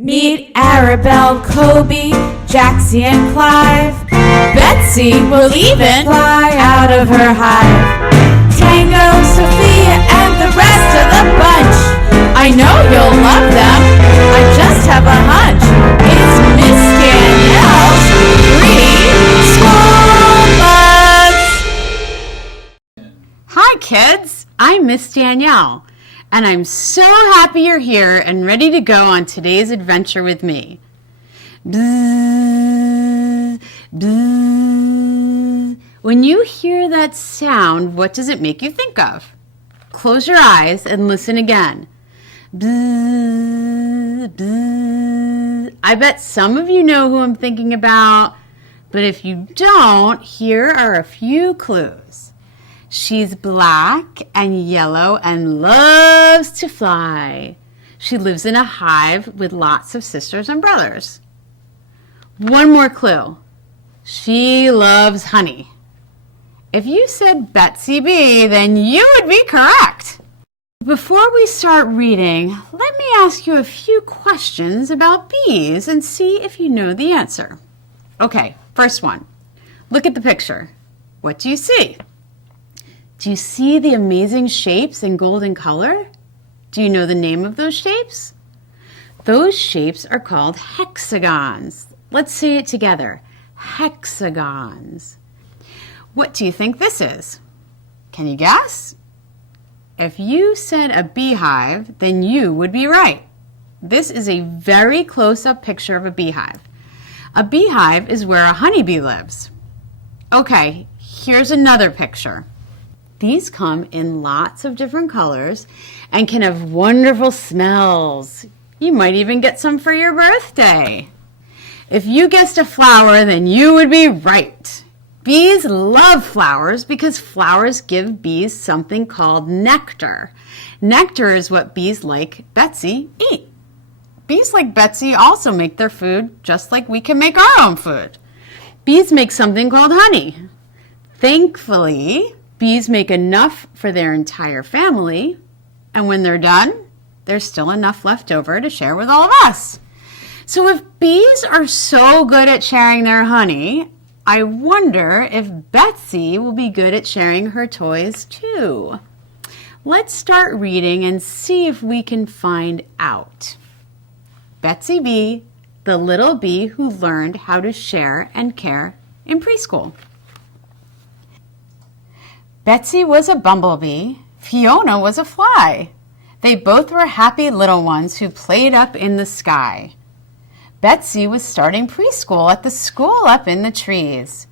Meet Arabelle, Kobe, Jaxie, and Clive. Betsie will even fly out of her hive. Tango, Sophia, and the rest of the bunch. I know you'll love them. I just have a hunch. It's Miss Danielle's Preschool Bugs. Hi kids, I'm Miss Danielle, and I'm so happy you're here and ready to go on today's adventure with me. Bzzz, bzzz. When you hear that sound, what does it make you think of? Close your eyes and listen again. Bzzz, bzzz. I bet some of you know who I'm thinking about, but if you don't, here are a few clues. She's black and yellow and loves to fly. She lives in a hive with lots of sisters and brothers. One more clue. She loves honey. If you said Betsie Bee, then you would be correct. Before we start reading, let me ask you a few questions about bees and see if you know the answer. Okay, first one. Look at the picture. What do you see? Do you see the amazing shapes in golden color? Do you know the name of those shapes? Those shapes are called hexagons. Let's say it together. Hexagons. What do you think this is? Can you guess? If you said a beehive, then you would be right. This is a very close-up picture of a beehive. A beehive is where a honeybee lives. Okay, here's another picture. These come in lots of different colors and can have wonderful smells. You might even get some for your birthday. If you guessed a flower, then you would be right. Bees love flowers because flowers give bees something called nectar. Nectar is what bees like Betsie eat. Bees like Betsie also make their food just like we can make our own food. Bees make something called honey. Thankfully, bees make enough for their entire family, and when they're done, there's still enough left over to share with all of us. So if bees are so good at sharing their honey, I wonder if Betsie will be good at sharing her toys too. Let's start reading and see if we can find out. Betsie Bee, the little bee who learned how to share and care in preschool. Betsie was a bumblebee. Fiona was a fly. They both were happy little ones who played up in the sky. Betsie was starting preschool at the school up in the trees.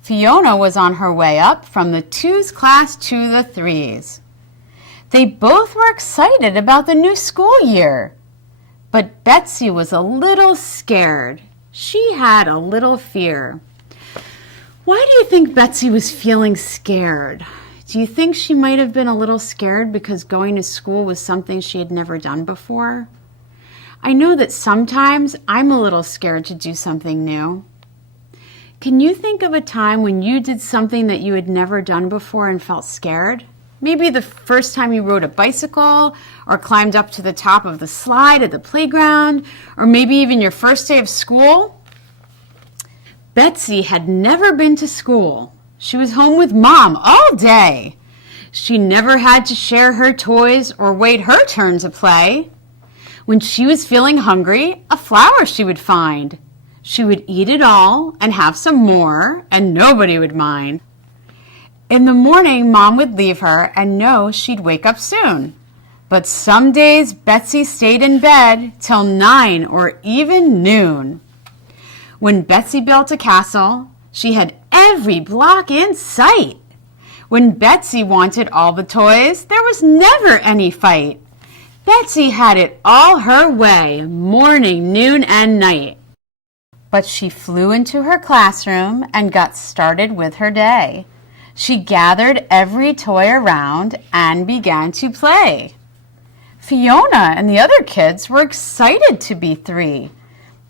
Fiona was on her way up from the 2s class to the 3s. They both were excited about the new school year. But Betsie was a little scared. She had a little fear. Why do you think Betsie was feeling scared? Do you think she might have been a little scared because going to school was something she had never done before? I know that sometimes I'm a little scared to do something new. Can you think of a time when you did something that you had never done before and felt scared? Maybe the first time you rode a bicycle or climbed up to the top of the slide at the playground, or maybe even your first day of school. Betsie had never been to school. She was home with Mom all day. She never had to share her toys or wait her turn to play. When she was feeling hungry, a flower she would find. She would eat it all and have some more, and nobody would mind. In the morning, Mom would leave her and know she'd wake up soon. But some days, Betsie stayed in bed till 9 or even noon. When Betsie built a castle, she had every block in sight. When Betsie wanted all the toys, there was never any fight. Betsie had it all her way, morning, noon, and night. But she flew into her classroom and got started with her day. She gathered every toy around and began to play. Fiona and the other kids were excited to be 3.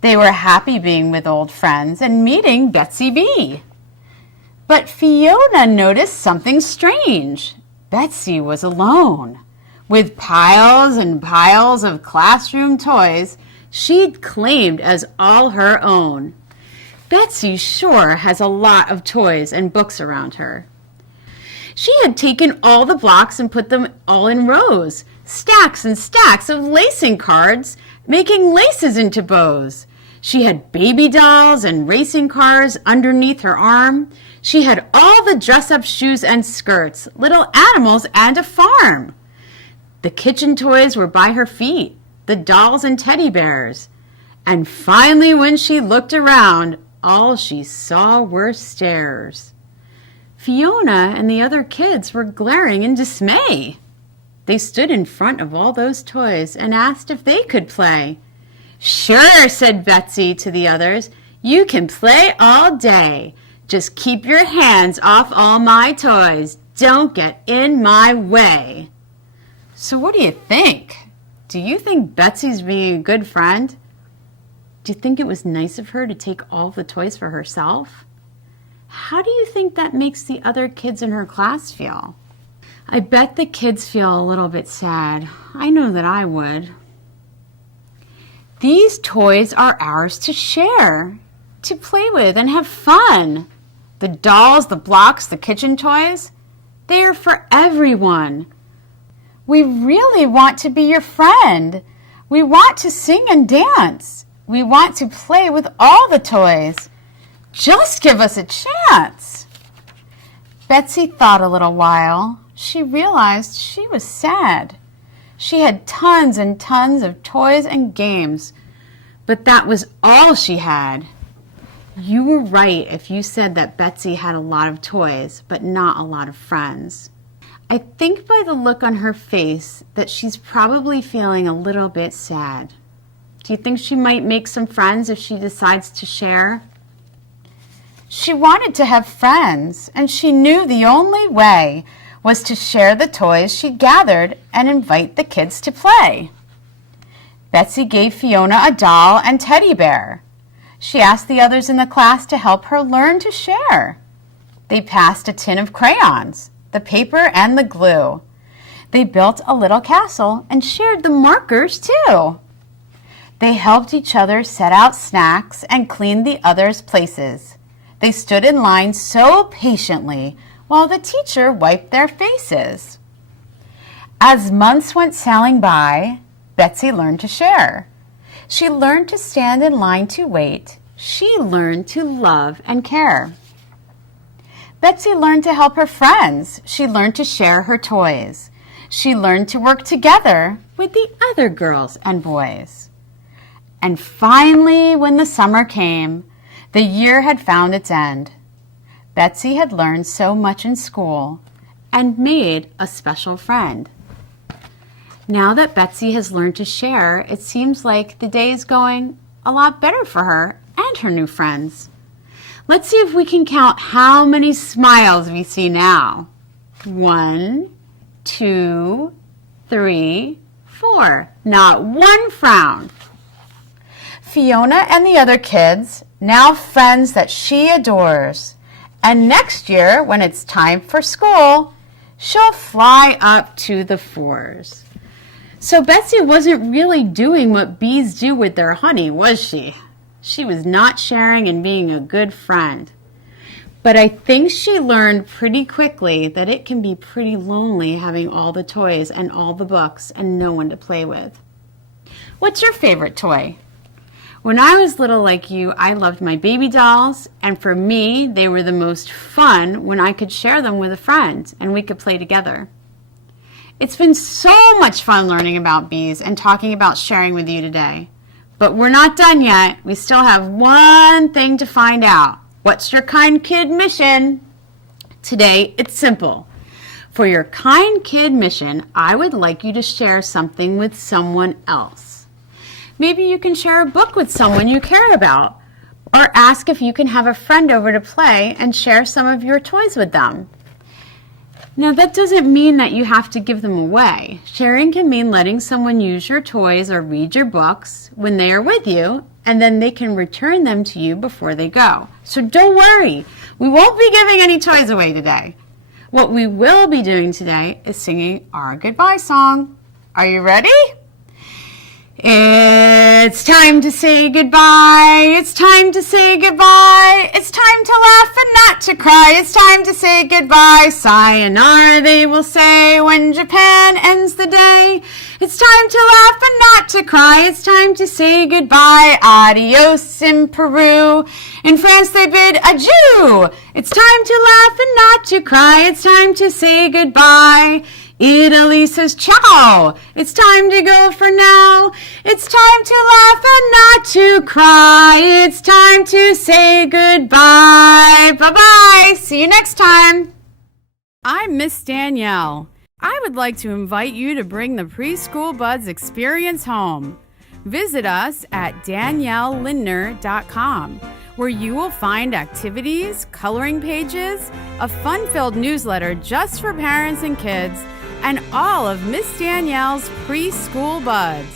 They were happy being with old friends and meeting Betsie Bee. But Fiona noticed something strange. Betsie was alone. With piles and piles of classroom toys, she'd claimed as all her own. Betsie sure has a lot of toys and books around her. She had taken all the blocks and put them all in rows, stacks and stacks of lacing cards, making laces into bows. She had baby dolls and racing cars underneath her arm. She had all the dress-up shoes and skirts, little animals, and a farm. The kitchen toys were by her feet, the dolls and teddy bears. And finally, when she looked around, all she saw were stairs. Fiona and the other kids were glaring in dismay. They stood in front of all those toys and asked if they could play. "Sure," said Betsie to the others. "You can play all day. Just keep your hands off all my toys. Don't get in my way." So what do you think? Do you think Betsie's being a good friend? Do you think it was nice of her to take all the toys for herself? How do you think that makes the other kids in her class feel? I bet the kids feel a little bit sad. I know that I would. These toys are ours to share, to play with and have fun. The dolls, the blocks, the kitchen toys, they are for everyone. We really want to be your friend. We want to sing and dance. We want to play with all the toys. Just give us a chance. Betsie thought a little while. She realized she was sad. She had tons and tons of toys and games, but that was all she had. You were right if you said that Betsie had a lot of toys, but not a lot of friends. I think by the look on her face that she's probably feeling a little bit sad. Do you think she might make some friends if she decides to share? She wanted to have friends, and she knew the only way was to share the toys she gathered and invite the kids to play. Betsie gave Fiona a doll and teddy bear. She asked the others in the class to help her learn to share. They passed a tin of crayons, the paper, and the glue. They built a little castle and shared the markers too. They helped each other set out snacks and cleaned the others' places. They stood in line so patiently while the teacher wiped their faces. As months went sailing by, Betsie learned to share. She learned to stand in line to wait. She learned to love and care. Betsie learned to help her friends. She learned to share her toys. She learned to work together with the other girls and boys. And finally, when the summer came, the year had found its end. Betsie had learned so much in school and made a special friend. Now that Betsie has learned to share, it seems like the day is going a lot better for her and her new friends. Let's see if we can count how many smiles we see now. 1, 2, 3, 4. Not one frown. Fiona and the other kids, now friends that she adores. And next year, when it's time for school, she'll fly up to the 4s. So Betsie wasn't really doing what bees do with their honey, was she? She was not sharing and being a good friend. But I think she learned pretty quickly that it can be pretty lonely having all the toys and all the books and no one to play with. What's your favorite toy? When I was little like you, I loved my baby dolls, and for me, they were the most fun when I could share them with a friend and we could play together. It's been so much fun learning about bees and talking about sharing with you today. But we're not done yet. We still have one thing to find out. What's your Kind Kid mission? Today, it's simple. For your Kind Kid mission, I would like you to share something with someone else. Maybe you can share a book with someone you care about, or ask if you can have a friend over to play and share some of your toys with them. Now, that doesn't mean that you have to give them away. Sharing can mean letting someone use your toys or read your books when they are with you, and then they can return them to you before they go. So don't worry, we won't be giving any toys away today. What we will be doing today is singing our goodbye song. Are you ready? It's time to say goodbye. It's time to say goodbye. It's time to laugh and not to cry. It's time to say goodbye. Sayonara, they will say when Japan ends the day. It's time to laugh and not to cry. It's time to say goodbye. Adios in Peru. In France they bid adieu. It's time to laugh and not to cry. It's time to say goodbye. Italy says ciao. It's time to go for now. It's time to laugh and not to cry. It's time to say goodbye. Bye-bye. See you next time. I'm Miss Danielle. I would like to invite you to bring the Preschool Buds experience home. Visit us at daniellelindner.com, where you will find activities, coloring pages, a fun-filled newsletter just for parents and kids, and all of Miss Danielle's Preschool Buds.